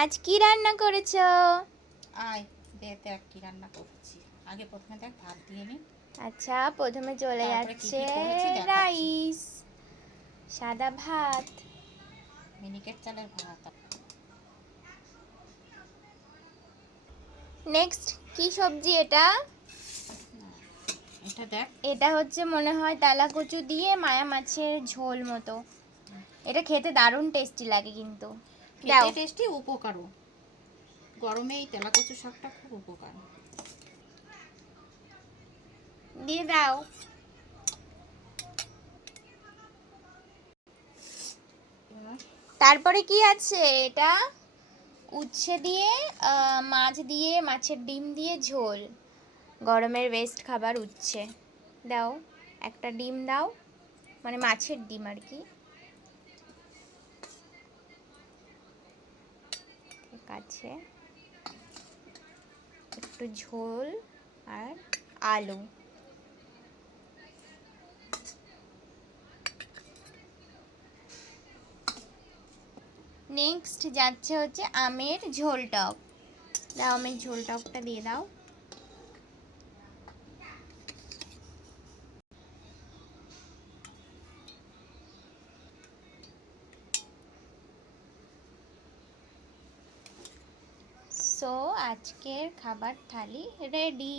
আজ কি রান্না করেছো? আয় দেখ কি রান্না করছি। আগে প্রথমে দেখ ভাত দিয়ে নি। আচ্ছা, প্রথমে চলে তারপরে কি যাচ্ছে কি করেছি দেখাচ্ছি। রাইস, সাদা ভাত। মিনিকেট চালের ভাত। নেক্সট কি সবজি এটা? এটা দেখ। এটা হচ্ছে মনে হয় তেলা কচু দিয়ে মায়া মাছের ঝোল মতো। এটা খেতে দারুণ টেস্টি লাগে কিন্তু। খেতে দাও। টেস্টি, উপকারও। গরমে এই তেলা কচু শাকটা খুব উপকার। দিয়ে দাও। তারপরে কি আছে এটা? উচ্ছে দিয়ে, মাছ দিয়ে, মাছের ডিম দিয়ে ঝোল। গরমের বেস্ট খাবার উচ্ছে। দাও, একটা ডিম দাও, মানে মাছের ডিম আর কি। ঠিক আছে, একটু ঝোল আর আলু। নেক্সট যাচ্ছে হচ্ছে আমের ঝোল টক। দাও, আমের ঝোল টকটা দিয়ে দাও। সো আজকের খাবার থালি রেডি।